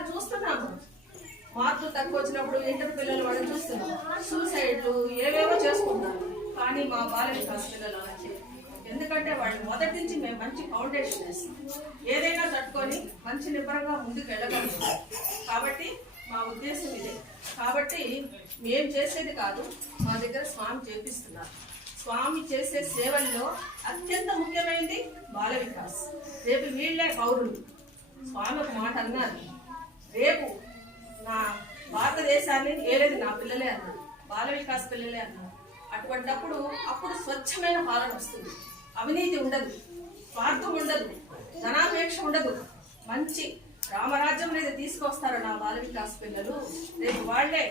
మనం చూస్తున్నాము. మార్కులు తక్కువ వచ్చినప్పుడు ఇంటర్ పిల్లలు వాళ్ళని చూస్తున్నాం, సూసైడ్లు ఏవేవో చేసుకుంటున్నారు. కానీ మా బాల వికాస్ పిల్లలు అలా చేయరు. ఎందుకంటే వాళ్ళు మొదటి నుంచి మేము మంచి ఫౌండేషన్ వేస్తాం, ఏదైనా తట్టుకొని మంచి నిబ్బరంగా ముందుకు వెళ్ళగలుగుతాం. కాబట్టి మా ఉద్దేశం ఇదే. కాబట్టి మేము చేసేది కాదు, మా దగ్గర స్వామి చేపిస్తున్నారు. స్వామి చేసే సేవల్లో అత్యంత ముఖ్యమైనది బాల వికాస్. రేపు వీళ్ళే పౌరులు. స్వామి ఒక మాట అన్నారు, రేపు నా భారతదేశాన్ని ఏలేదు నా పిల్లలే అన్నారు, బాల వికాస్ పిల్లలే అన్నారు. అటువంటప్పుడు అప్పుడు స్వచ్ఛమైన పాలన వస్తుంది, అవినీతి ఉండదు, స్వార్థం ఉండదు, ధనాపేక్ష ఉండదు. మంచి రామరాజ్యం మీద తీసుకొస్తారు నా బాల వికాస్ పిల్లలు. రేపు వాళ్లే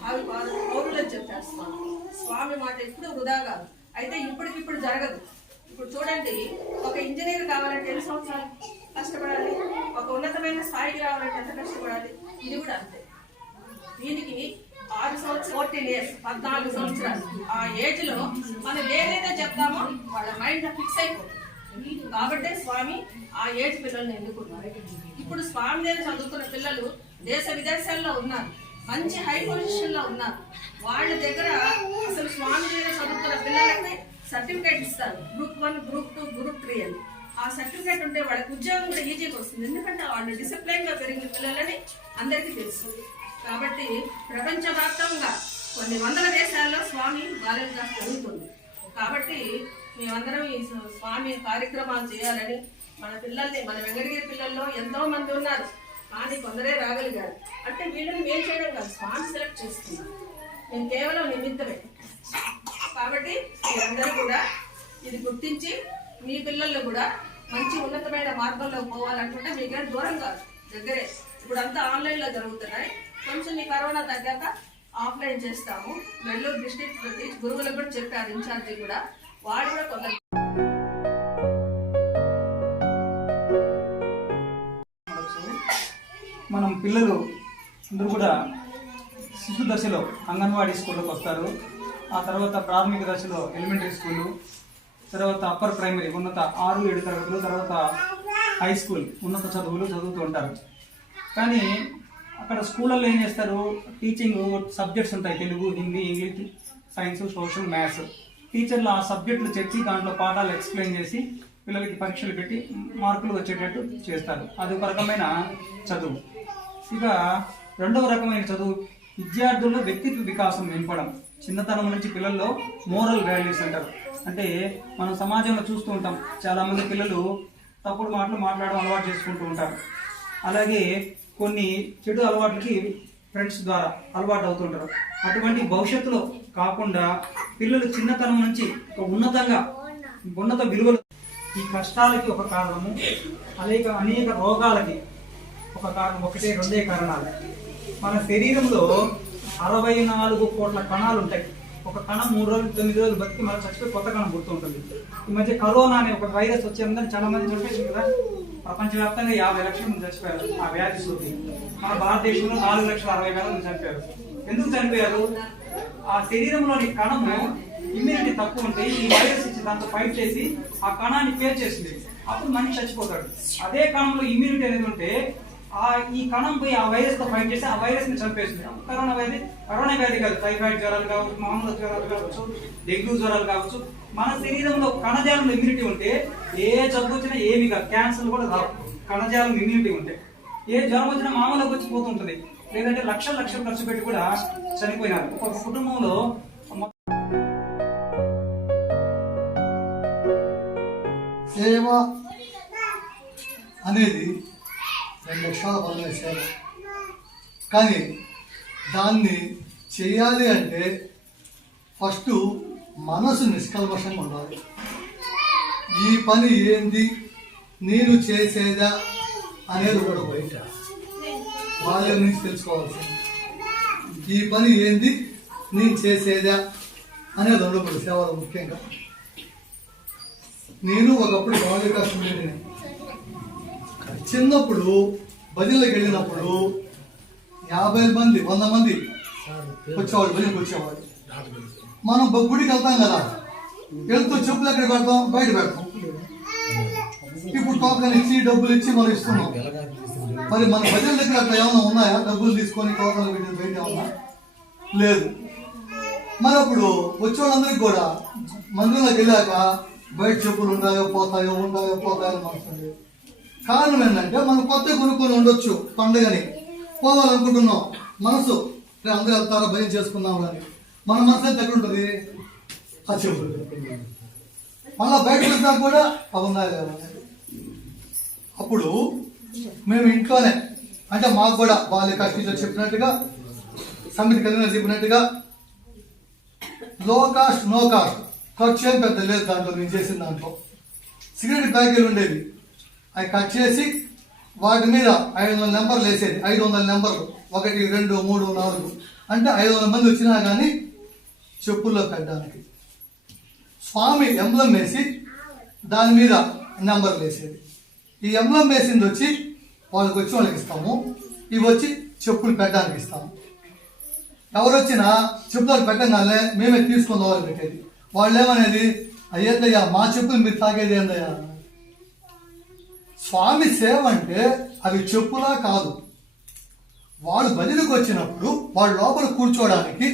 భావి పౌరులని చెప్పారు స్వామి. స్వామి మాట ఎప్పుడు వృధా కాదు. అయితే ఇప్పటికిప్పుడు జరగదు. ఇప్పుడు చూడండి, ఒక ఇంజనీర్ కావాలంటే ఎన్ని సంవత్సరాలు కష్టపడాలి, ఒక ఉన్నతమైన స్థాయికి రావాలంటే ఎంత కష్టపడాలి. ఇది కూడా అంతే. దీనికి 6 సంవత్సరాలు 14 years 14 సంవత్సరాలు ఆ ఏజ్ లో మనం ఏదైతే చెప్తామో వాళ్ళ మైండ్ ఫిక్స్ అయిపోతుంది. కాబట్టే స్వామి ఆ ఏజ్ పిల్లల్ని ఎన్నుకున్నారు. ఇప్పుడు స్వామి దగ్గర చదువుతున్న పిల్లలు దేశ విదేశాల్లో ఉన్నారు, మంచి హై పొజిషన్ లో ఉన్నారు. వాళ్ళ దగ్గర అసలు స్వామి దగ్గర చదువుతున్న పిల్లలకి సర్టిఫికేట్ ఇస్తారు, గ్రూప్ 1, గ్రూప్ 2, గ్రూప్ 3 అని. ఆ సర్టిఫికేట్ ఉంటే వాళ్ళకి ఉద్యోగం కూడా ఈజీగా వస్తుంది. ఎందుకంటే వాళ్ళు డిసిప్లైన్ గా పెరిగిన పిల్లలని అందరికీ తెలుసు. కాబట్టి ప్రపంచవ్యాప్తంగా కొన్ని వందల దేశాల్లో స్వామి బాల వికాస్ జరుగుతుంది. కాబట్టి మేమందరం ఈ స్వామి కార్యక్రమాలు చేయాలని, మన పిల్లల్ని, మన వెంకటగిరి పిల్లల్లో ఎంతో మంది ఉన్నారు, కానీ కొందరే రాగలిగారు. అంటే వీళ్ళని మేము చేయడం కాదు, స్వామి సెలెక్ట్ చేస్తున్నాం. మేము కేవలం నిమిత్తమే. కాబట్టి మీరందరూ కూడా ఇది గుర్తించి మీ పిల్లలు కూడా మంచి ఉన్నతమైన మార్గంలో పోవాలనుకుంటే మీకేం దూరం కాదు, దగ్గరే. ఇప్పుడు అంతా ఆన్లైన్లో జరుగుతున్నాయి. కొంచెం ఈ కరోనా తగ్గాక ఆఫ్లైన్ చేస్తాము. నెల్లూరు డిస్ట్రిక్ట్ గురువులకు కూడా చెప్పారు, ఇన్ఛార్జి కూడా. వాడు కూడా కొంత మనం పిల్లలు అందరూ కూడా శిశు దశలో అంగన్వాడీ స్కూల్లోకి వస్తారు. ఆ తర్వాత ప్రాథమిక దశలో ఎలిమెంటరీ స్కూలు, తర్వాత అప్పర్ ప్రైమరీ ఉన్నత 6-7 తరగతులు, తర్వాత హై స్కూల్ ఉన్నత చదువులు చదువుతూ ఉంటారు. కానీ అక్కడ స్కూళ్ళల్లో ఏం చేస్తారు, టీచింగ్ సబ్జెక్ట్స్ ఉంటాయి, Telugu, Hindi, English, science, social, maths. టీచర్లు ఆ సబ్జెక్టులు చెప్పి దాంట్లో పాఠాలు ఎక్స్ప్లెయిన్ చేసి పిల్లలకి పరీక్షలు పెట్టి మార్కులు వచ్చేటట్టు చేస్తారు. అది ఒక రకమైన చదువు. ఇక రెండవ రకమైన చదువు విద్యార్థుల్లో వ్యక్తిత్వ వికాసం నింపడం. చిన్నతనం నుంచి పిల్లల్లో మోరల్ వాల్యూస్ అంటారు. అంటే మనం సమాజంలో చూస్తూ ఉంటాం, చాలామంది పిల్లలు తప్పుడు మాటలు మాట్లాడడం అలవాటు చేసుకుంటూ ఉంటారు. అలాగే కొన్ని చెడు అలవాట్లకి ఫ్రెండ్స్ ద్వారా అలవాటు అవుతుంటారు. అటువంటి భవిష్యత్తులో కాకుండా పిల్లలు చిన్నతనం నుంచి ఒక ఉన్నత విలువలు. ఈ కష్టాలకి ఒక కారణము, అనేక రోగాలకి ఒక కారణం, 1-2 కారణాలు. మన శరీరంలో 64 కోట్ల కణాలు ఉంటాయి. ఒక కణం 3 రోజులు 9 రోజులు బతికి మన చచ్చిపోయి కొత్త కణం పుడుతూ ఉంటుంది. ఈ మధ్య కరోనా అనే ఒక వైరస్ వచ్చేందని చాలా మంది చనిపోయింది కదా. ప్రపంచవ్యాప్తంగా 50 లక్షల మంది చచ్చిపోయారు ఆ వ్యాధి సోకి. మన భారతదేశంలో 4,60,000 మంది చనిపోయారు. ఎందుకు చనిపోయారు? ఆ శరీరంలోని కణము ఇమ్యూనిటీ తక్కువ ఉంటే ఈ వైరస్ ఇచ్చి దాంతో ఫైట్ చేసి ఆ కణాన్ని పేర్ చేసింది. అప్పుడు మనిషి చచ్చిపోతాడు. అదే కణంలో ఇమ్యూనిటీ అనేది ఉంటే ఈ కణం పోయి ఆ వైరస్ తో ఫైట్ చేసి ఆ వైరస్ ని చంపేస్తుంది. కరోనా వ్యాధి కాదు, టైఫాయిడ్ జ్వరాలు కావచ్చు, మామూలు జ్వరాలు కావచ్చు, డెంగ్యూ జ్వరాలు కావచ్చు. మన శరీరంలో కణజాలంలో ఇమ్యూనిటీ ఉంటే ఏ జబ్బు వచ్చినా ఏమి కాదు, క్యాన్సర్ కూడా రావు. కణజాలం ఇమ్యూనిటీ ఉంటే ఏ జ్వరం వచ్చినా మామూలుగా వచ్చిపోతుంటుంది. లేదంటే లక్షలు ఖర్చు పెట్టి కూడా చనిపోయినారు. ఒక కుటుంబంలో సేవ అనేది 2 లక్షల పదవి సేవ. కానీ దాన్ని చేయాలి అంటే ఫస్ట్ మనసు నిష్కల్మషంగా ఉండాలి. ఈ పని ఏంది, నేను చేసేదా అనేది ఒకటి బయట వాళ్ళ నుంచి తెలుసుకోవాల్సింది. ఈ పని ఏంది, నేను చేసేదా అనేది ఉండకూడదు సేవలో. ముఖ్యంగా నేను ఒకప్పుడు బాల వికాస్ స్టూడెంట్ని. చిన్నప్పుడు భజనలకు వెళ్ళినప్పుడు 50 మంది 100 మంది వచ్చేవాడు, భజనకు వచ్చేవాడు. మనం గుడికి వెళ్తాం కదా, వెళ్తూ చెప్పులు ఎక్కడ పెడతాం, బయట పెడతాం. ఇప్పుడు టోకన్ ఇచ్చి డబ్బులు ఇచ్చి మనం ఇస్తున్నాం. మరి మన భజన దగ్గర అట్లా ఏమైనా ఉన్నాయా? డబ్బులు తీసుకొని టోకన్లు పెట్టి బయట ఏమన్నా లేదు. మరి అప్పుడు వచ్చేవాళ్ళందరికీ కూడా మందిరంలోకి వెళ్ళాక బయట చెప్పులు ఉంటాయో పోతాయో అని మనసు. కారణం ఏంటంటే మనం కొత్త కొనుక్కొని ఉండొచ్చు, పండుగని పోవాలనుకుంటున్నాం, మనసు అందరూ వెళ్తారా భయం చేసుకున్నాం అని మన మనసు ఎంత ఎక్కడ ఉంటుంది? ఆ చెప్పులు మళ్ళా బయటకు వచ్చినా కూడా అవి ఉన్నాయా? అప్పుడు మేము ఇంట్లోనే అంటే మాకు కూడా వాళ్ళ కష్టించో చెప్పినట్టుగా సమితి కలిగిన చెప్పినట్టుగా లో కాస్ట్ నో కాస్ట్, ఖర్చు ఏం పెద్ద లేదు దాంట్లో. నేను చేసిన దాంట్లో సిగరెట్ ప్యాకెట్లు ఉండేవి, అవి కట్ చేసి వాటి మీద 500 నెంబర్లు వేసేది. 500 నెంబర్లు, 1 2 3 4 అంటే 500 మంది వచ్చినా కానీ చెప్పుల్లో పెట్టడానికి స్వామి ఎంబ్లం వేసి దాని మీద నెంబర్లు వేసేది. ఈ ఎంబ్లం వేసింది వచ్చి వాళ్ళకి వచ్చి వాళ్ళకి ఇస్తాము, ఇవి వచ్చి చెప్పులు పెట్టడానికి ఇస్తాము. ఎవరు వచ్చినా చెప్పులు పెట్టగానే మేమే తీసుకుని వాళ్ళు పెట్టేది. వాళ్ళు ఏమనేది, అయ్యేదయ్యా మా చెప్పులు మీరు తాగేది ఏందయ్యా? స్వామి సేవ అంటే అవి చెప్పులా కాదు. వాళ్ళు భజనకు వచ్చినప్పుడు వాళ్ళ లోపల కూర్చోవడానికి,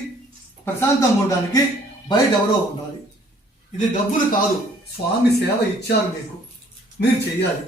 ప్రశాంతంగా ఉండడానికి బయట ఎవరో ఉండాలి. ఇది డబ్బులు కాదు, స్వామి సేవ ఇచ్చారు మీకు, మీరు చెయ్యాలి.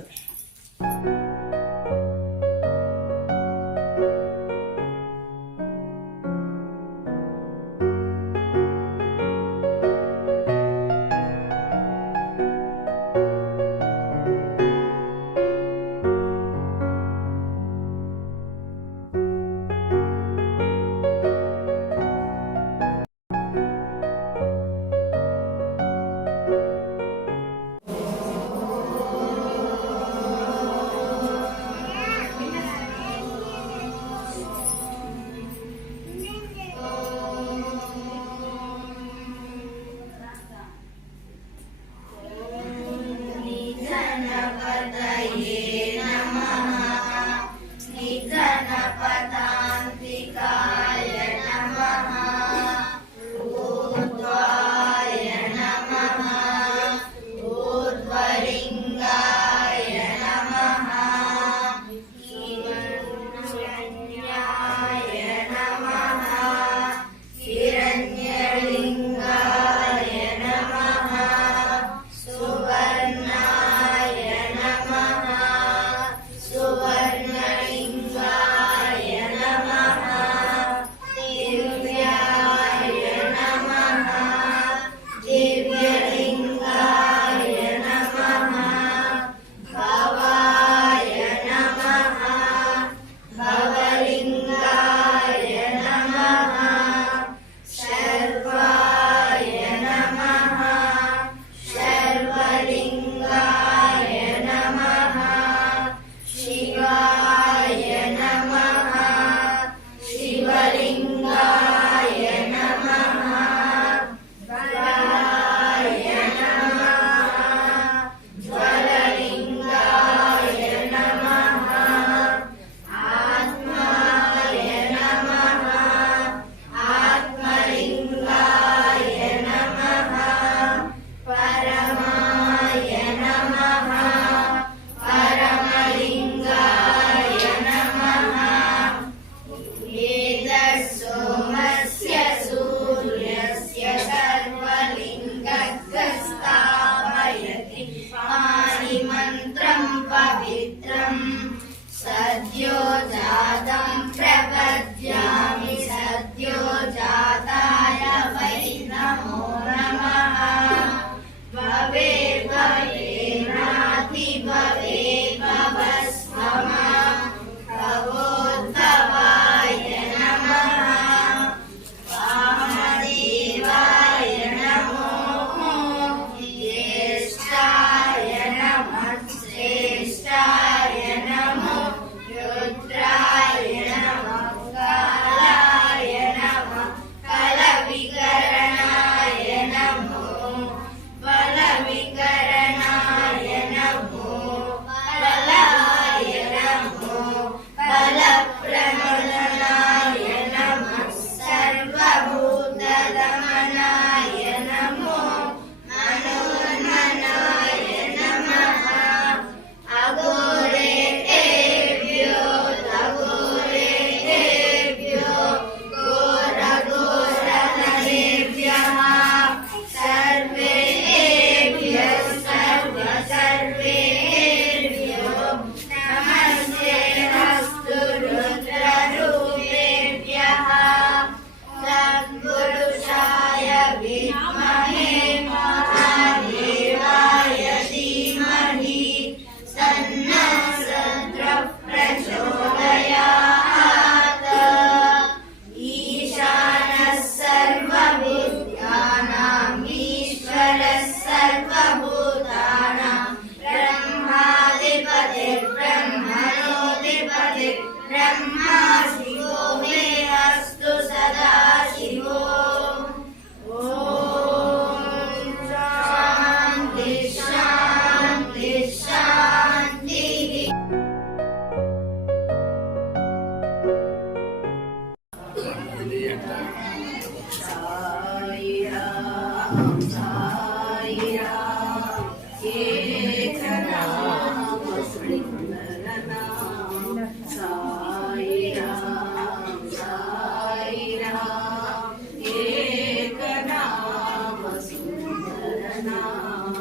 సాయి రామ్ సాయి రామ్ ఏకనామ సుందర నామ సాయి రామ్ సాయి రామ్ ఏకనామ సుందర నామ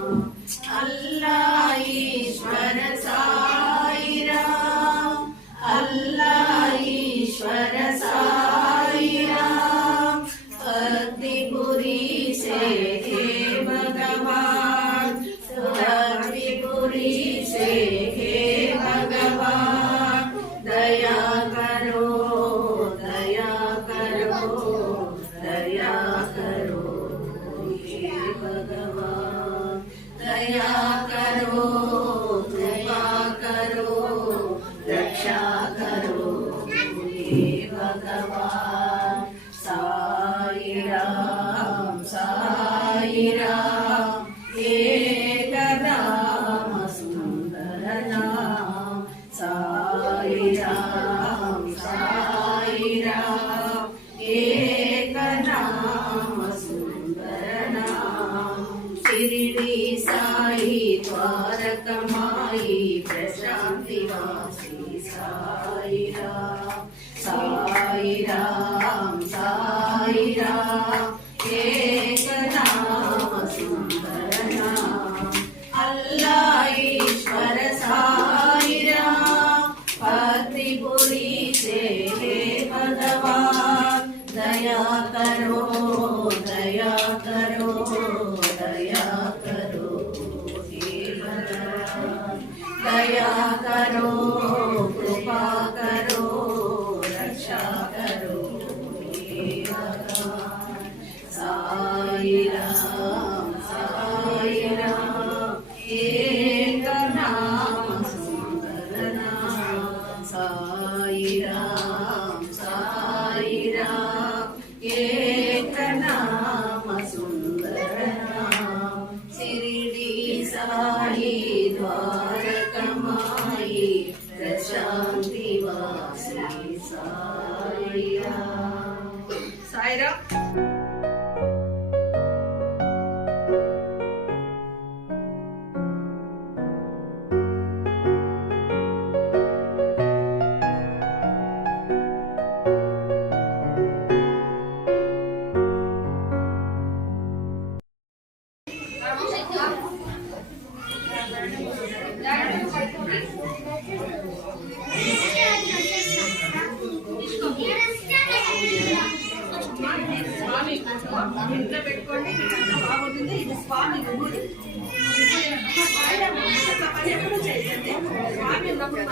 అల్లాహ్ ఈశ్వర సాయి రామ్ అల్లాహ్ ఈశ్వర సాయి రామ్ भक्तिपुरी से हे भगवान भक्तिपुरी से हे भगवान दया करो दया करो दया करो हे भगवान दया करो कृपा करो रक्षा करो हे भगवान साई राम एक नाम सुंदर नाम साई राम एक नाम सुंदर नाम शिरडी साई द्वारकमाई प्रशांति वासी साई राम एक नाम सुंदर नाम अल्लाह ईश्वर साई राम भक्तिपुरी से हे भगवान दया करो दया करो दया करो हे भगवान दया करो कृपा करो रक्षा करो हे भगवान साई राम एक नाम सुंदर नाम साई राम एक नाम सुंदर नाम शिरडी साई द्वारकमाई प्रशांति वासी साई राम స్వామి ఇంట్లో పెట్టుకోండి బాగుంటుంది ఇది స్వామి విభూతి ఎప్పుడు చేయండి స్వామి ఉన్నప్పుడు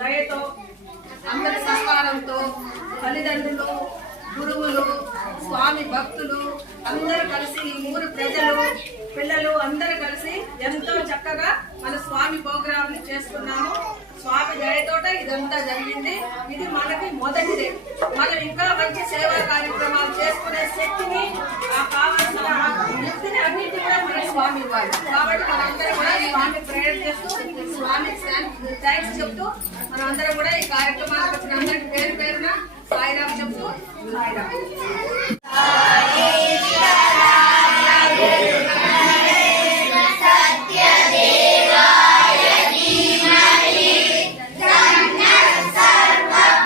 దయతో అందరి సహకారంతో తల్లిదండ్రులు గురువులు స్వామి భక్తులు అందరూ కలిసి ఈ ఊరు ప్రజలు పిల్లలు అందరూ కలిసి ఎంతో చక్కగా మన స్వామి ప్రోగ్రామ్ ని చేస్తున్నాము. స్వామి దయతోట ఇదంతా జరిగింది. ఇది మనకి మొదటిదే. మనం ఇంకా మంచి సేవా కార్యక్రమాలు చేసుకునే శక్తిని కావాల్సిన శక్తిని అన్నింటి కూడా మన స్వామి ఇవ్వాలి. కాబట్టి మనందరం కూడా స్వామి ప్రేయర్ చేస్తూ స్వామి థ్యాంక్స్ చెప్తూ మనం అందరం కూడా ఈ కార్యక్రమానికి వచ్చిన అందరికి పేరు పేరున సాయిరామ్ చెప్తూ సాయిరామ్. సత్యదేవాయ ధీమహి తన్నః సర్వం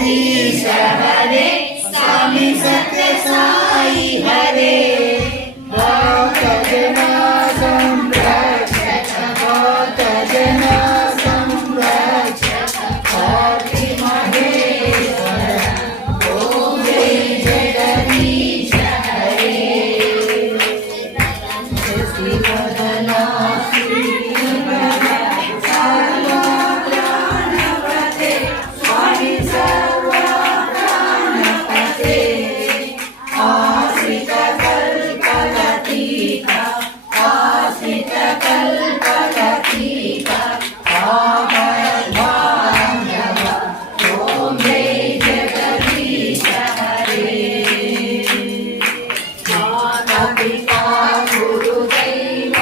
जगदीश हरे स्वामी सत्य साई हरे भक्त जना संरक्षक भक्त जना संरक्षक भक्ति महेश्वर ओम जय जगदीश हरे श्री वदना श्री प्राणपते स्वामी सर्व प्राणपते आश्रित कल्पलतिका आश्रित कल्पलतिका आभयभाग्यव ओम जय जगदीश हरे माता पिता गुरुदैव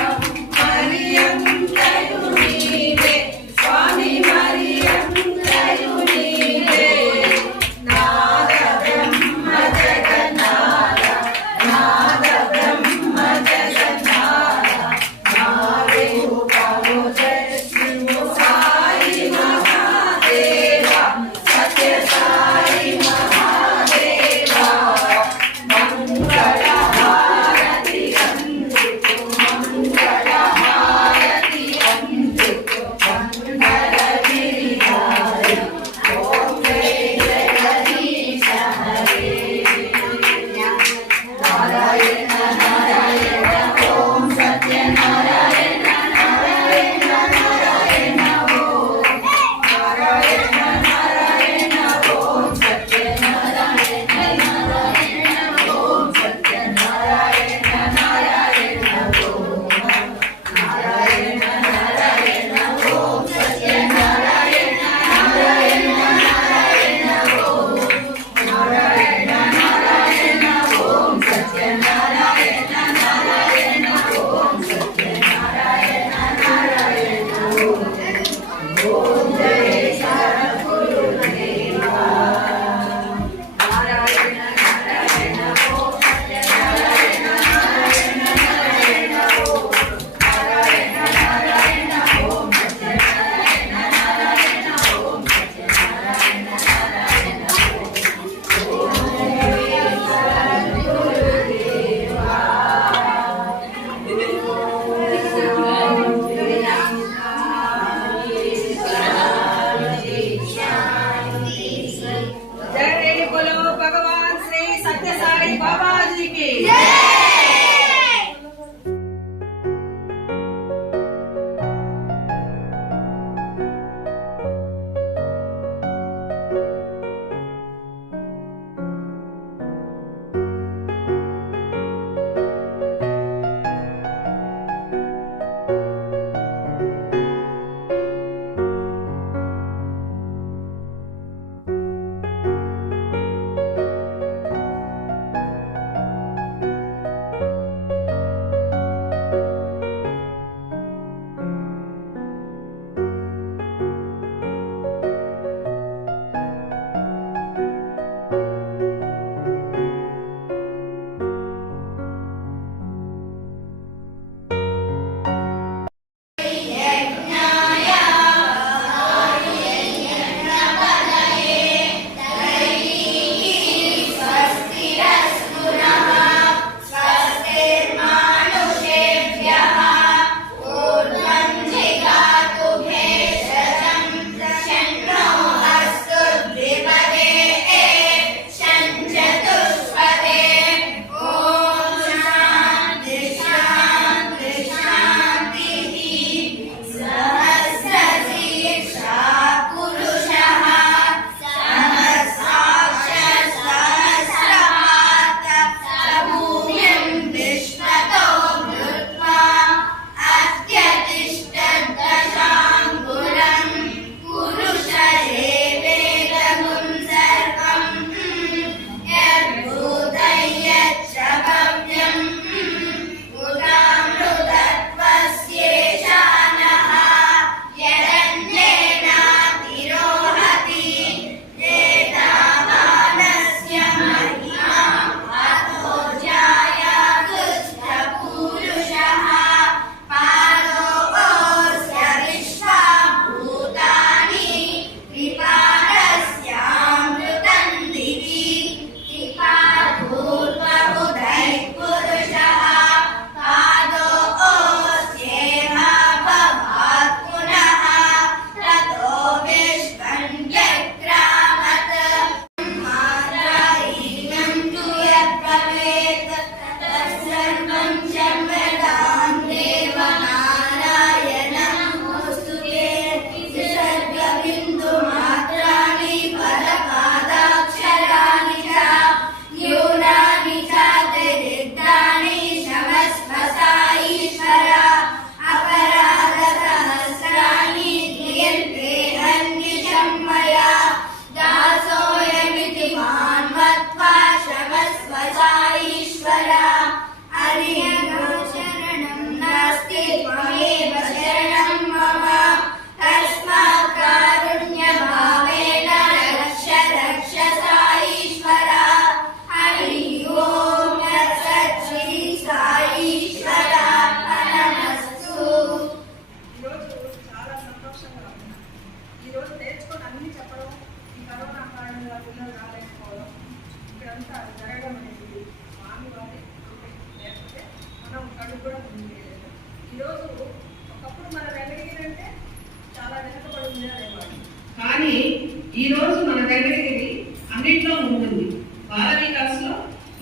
ఈ రోజు మన దగ్గరికి అన్నింటిలో ఉంటుంది. బాల వికాస్లో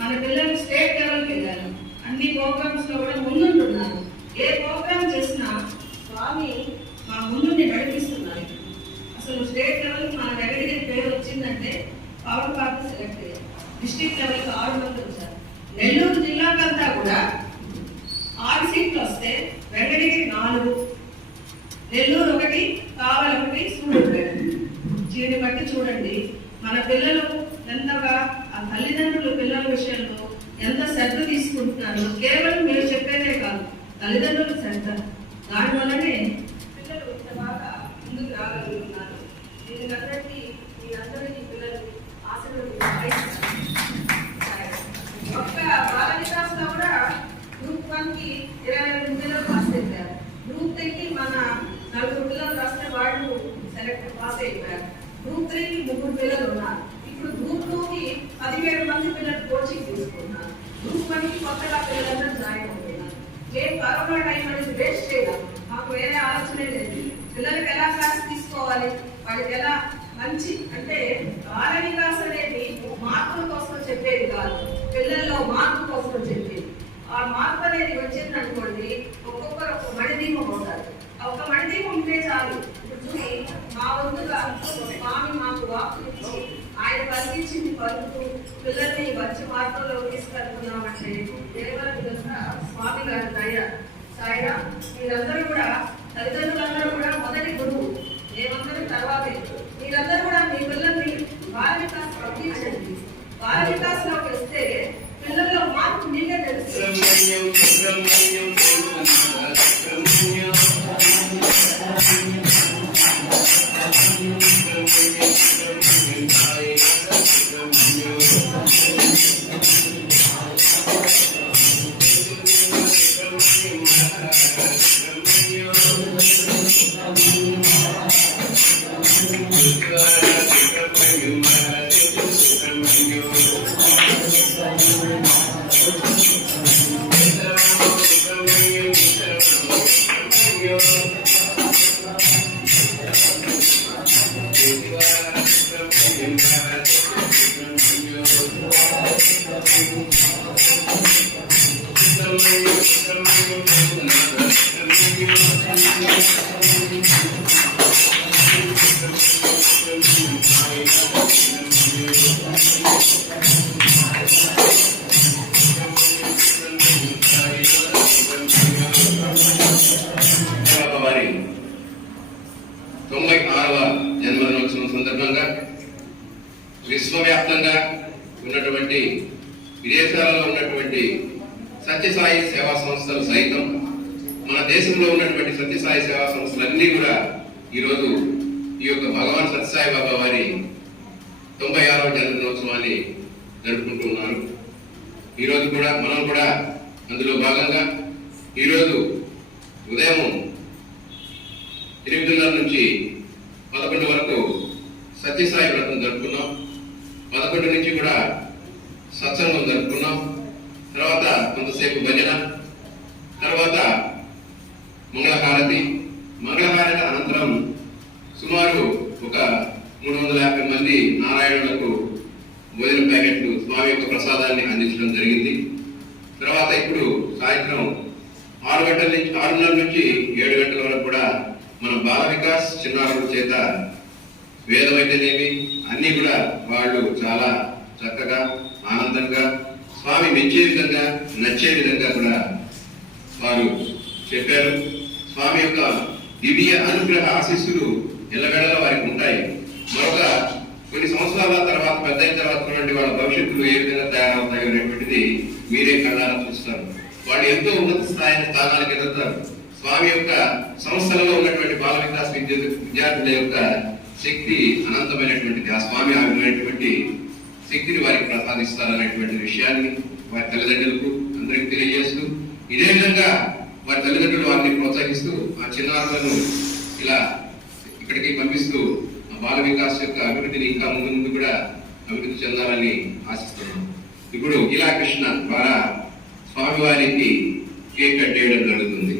మన పిల్లలు స్టేట్ లెవెల్కి వెళ్ళారు. అన్ని ప్రోగ్రామ్స్ లో కూడా ముందుంటున్నారు. ఏ ప్రోగ్రామ్ చేసినా స్వామి మా ముందుని నడిపిస్తున్నారు. అసలు స్టేట్ లెవెల్కి మన దగ్గరికి పేరు వచ్చిందంటే పవర్ పార్టీ సెలెక్ట్ అయ్యారు. డిస్ట్రిక్ట్ లెవెల్కి 6 మంది వచ్చారు. నెల్లూరు జిల్లాకంతా కూడా 6 సీట్లు వస్తే వెంకటగిరి 4, నెల్లూరు 1, కావలి 1, సూళ్ళూరుపేట. దీన్ని బట్టి చూడండి మన పిల్లలు ఎంతగా ఆ తల్లిదండ్రులు పిల్లల విషయంలో ఎంత శ్రద్ధ తీసుకుంటున్నారు. కేవలం మీరు చెప్పేదే కాదు, తల్లిదండ్రులు శ్రద్ధ. దానివల్లనే పిల్లలు ఇంత బాగా ముందుకు రాగలుగుతున్నారు. దీనికి అందరికీ మీరందరికీ పిల్లలు ఆశీర్వదించారు. ఒక్క బాల వికాస్లో కూడా గ్రూప్ 1కి 22 పిల్లలు పాస్ అయిపోయారు. గ్రూప్ 3కి మన 4 పిల్లలు రాస్తే వాళ్ళు సెలెక్ట్ పాస్ అయిపోయారు. గ్రూప్ 3కి 3 పిల్లలు ఉన్నారు. ఇప్పుడు గ్రూప్ 2కి 17 మంది పిల్లలు కోచింగ్ తీసుకున్నారు. గ్రూప్ 1కి కొత్తగా పిల్లలందరూ జాయిన్ అవుతున్నారు. మేము కరోనా టైం అనేది వేస్ట్ చేయడం, మాకు వేరే ఆలోచనే లేదు. పిల్లలకి ఎలా క్లాస్ తీసుకోవాలి, వాళ్ళకి ఎలా మంచి అంటే బాల వికాస్ అనేది మార్పుల కోసం చెప్పేది కాదు, పిల్లల్లో మార్పు కోసం చెప్పేది. ఆ మార్పు అనేది వచ్చింది అనుకోండి, ఒక్కొక్కరు ఒక మణిదీపం అవుతారు. ఒక మణిదీపం ఉంటే చాలు. ఇప్పుడు చూసి మా వంతుగా స్వామి మాకు వాక్కునిచ్చి ఆయన పలికించింది పలుకుతూ పిల్లల్ని మంచి మార్పుల్లో తీసుకెళ్తున్నామంటే కేవలం ఇదంతా స్వామి గారి దయ. సాయిరా మీరందరూ కూడా తల్లిదండ్రులందరూ కూడా మొదటి గురువు, మేమందరూ తర్వాతే. మీరందరూ కూడా మీ పిల్లల్ని బాల వికాస్ పంపించండి. బాల వికాస్ లోకి వస్తే పిల్లల్లో మార్పు మీకే తెలుస్తుంది. వారి 96వ జన్మదినోత్సవం సందర్భంగా విశ్వవ్యాప్తంగా ఉన్నటువంటి విదేశాలలో ఉన్నటువంటి సత్యసాయి సేవా సంస్థలు సైతం మన దేశంలో ఉన్నటువంటి సత్యసాయి సేవా సంస్థలన్నీ కూడా ఈరోజు ఈ యొక్క భగవాన్ సత్యసాయి బాబా వారి 96వ జన్మదినోత్సవాన్ని జరుపుకుంటున్నారు. ఈరోజు కూడా మనం కూడా అందులో భాగంగా ఈరోజు ఉదయం 8:30 నుంచి 11 వరకు సత్యసాయి వ్రతం జరుపుకున్నాం. 11 నుంచి కూడా సత్సంగం జరుపుకున్నాం. తర్వాత కొంతసేపు భజన, తర్వాత మంగళహారతి. మంగళహారతి అనంతరం సుమారు ఒక 350 మంది నారాయణులకు భోజన ప్యాకెట్లు స్వామి యొక్క ప్రసాదాన్ని అందించడం జరిగింది. తర్వాత ఇప్పుడు సాయంత్రం 6:30 నుంచి 7 గంటల వరకు కూడా మన బాల వికాస్ చిన్నారుల చేత వేదమైతేనేమి అన్ని కూడా వాళ్ళు చాలా చక్కగా ఆనందంగా స్వామి మెచ్చే విధంగా నచ్చే విధంగా కూడా వారు చెప్పారు. స్వామి యొక్క దివ్య అనుగ్రహ ఆశీస్సులు ఎల్లవేళలా వారికి ఉంటాయి. మరొక కొన్ని సంవత్సరాల తర్వాత పెద్ద అయిన తర్వాత వాళ్ళ భవిష్యత్తులు ఏ విధంగా తయారవుతాయో అనేటువంటిది మీరే కళ్ళారా చూస్తారు. వాళ్ళు ఎంతో ఉన్నత స్థానానికి ఎదుగుతారు. స్వామి యొక్క సంస్థలలో ఉన్నటువంటి బాల వికాస్ విద్యార్థుల యొక్క శక్తి అనంతమైనటువంటిది. ఆ స్వామి ఆగినటువంటి శక్తిని వారికి ప్రసాదిస్తారనేటువంటి విషయాన్ని వారి తల్లిదండ్రులకు అందరికి తెలియజేస్తూ, ఇదే విధంగా వారి తల్లిదండ్రులు వారిని ప్రోత్సహిస్తూ ఆ చిన్నారులను ఇలా ఇక్కడికి పంపిస్తూ ఆ బాల వికాస్ యొక్క అభివృద్ధిని ఇంకా ముందు కూడా అభివృద్ధి చెందాలని ఆశిస్తున్నాం. ఇప్పుడు ఇలా కృష్ణ ద్వారా స్వామివారికి కేక్ కట్ చేయడం జరుగుతుంది.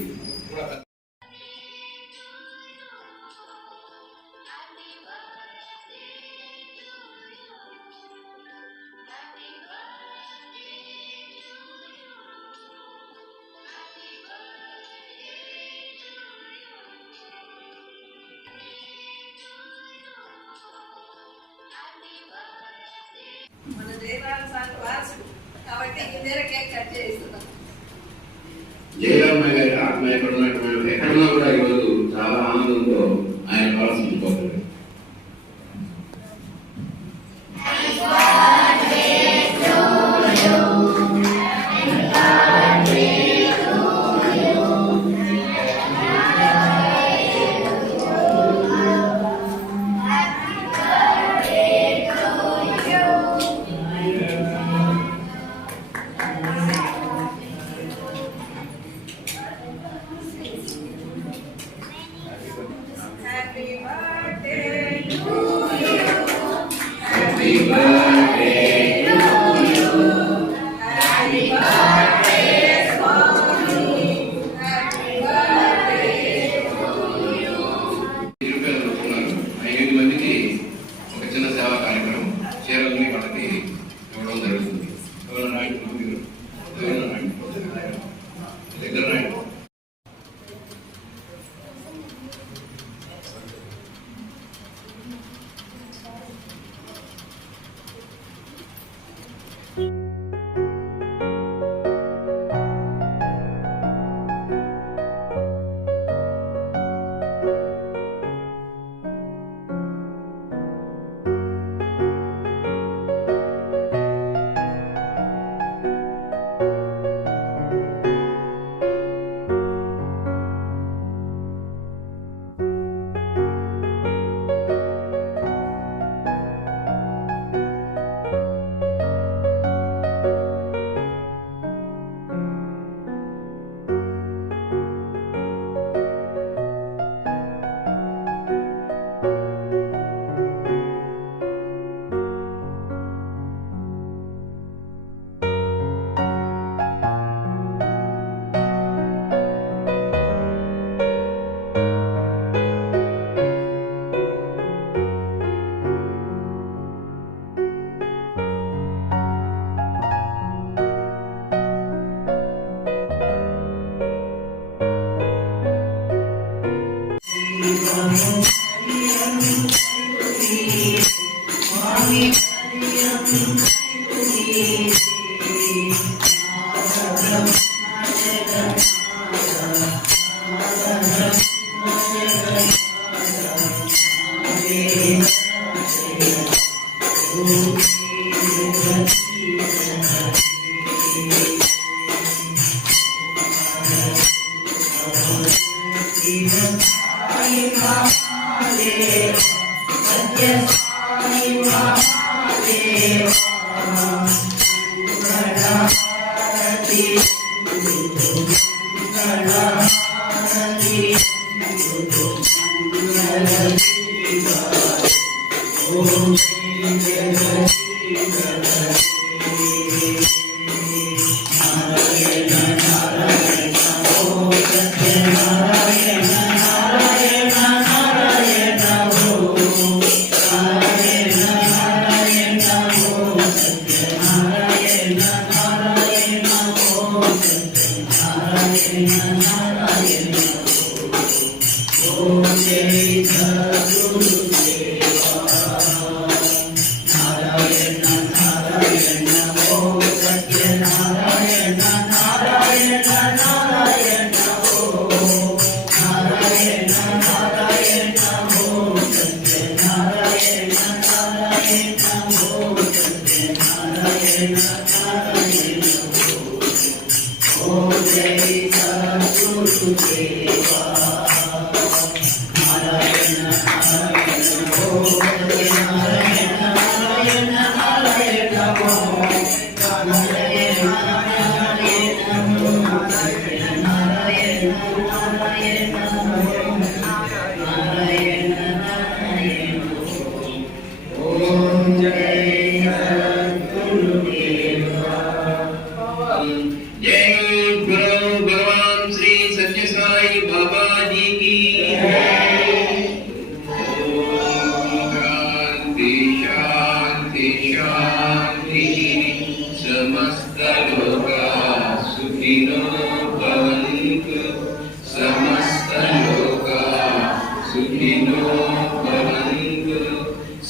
మన జయరామ సార్ వారసుడు కాబట్టి ఇదే కేక్ కట్ చేస్తున్నాం. జయరామయ్య గారి ఆత్మ ఎక్కడ ఉన్నటువంటి ఎక్కడున్నా కూడా ఈరోజు చాలా ఆనందంతో ఆయన ప్రవర్తించిపోతారు. Happy birthday to Happy birthday to you. Happy birthday Swami happy birthday నిరుపేదలు ఉన్నారు. 5 మందికి ఒక చిన్న సేవా కార్యక్రమం చీరలని వాళ్ళకి ఇవ్వడం జరుగుతుంది. ఎవరైనా రాయండి, మీరు ఎవరైనా రాయండి. దగ్గర రాయండి.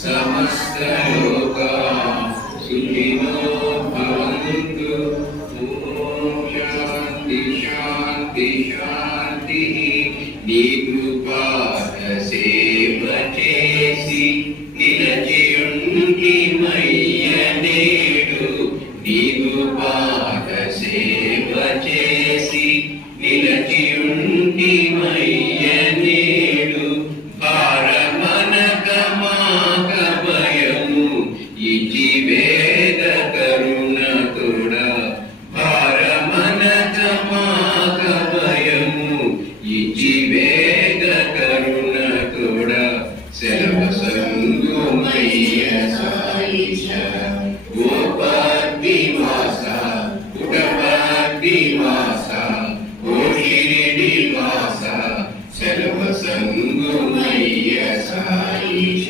समस्त लोका सुखिनो నీకు పాద సేవ చేసి నిలచియుంటి మయ్య నేడు నీకు పాద సేవ చేసి నిలచియుంటి మయ్య నేడు భారమనక మాక భయము ఇచి వేద కరుణ తోడా భారమనక మాక భయము ఇచి వేద కరుణ తోడా సెలవ సంగుమయ్య సాయిష గోపతి వాస పుటపతి వాస ఓ షిరిడి వాస సెలవ సంగుమయ్య సాయిష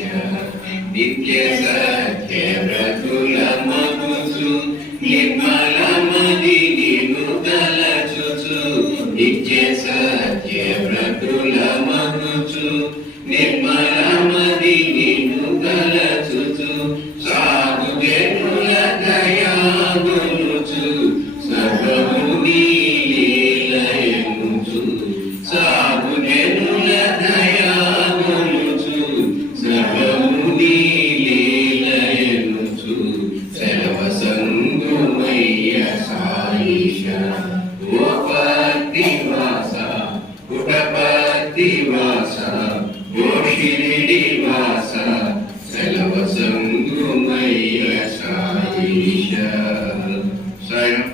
నిత్య సత్య వ్రతుల మగుచు నిర్మలమది నిన్ను తలచుచు నిత్య సత్య వ్రతుల మగుచు నిర్మలమది నిన్ను తలచుచు సాధు జనుల దయాగునుచు సర్వము నీ లీలయనుచు సాధు జనుల దయాగునుచు సర్వము నీ లీలయనుచు సెలవ సంగుమయ్య సాయిష గోపతి వాస పుటపతి వాస ఓ షిరిడి వాస సెలవ సంగుమయ్య సాయిష సాయం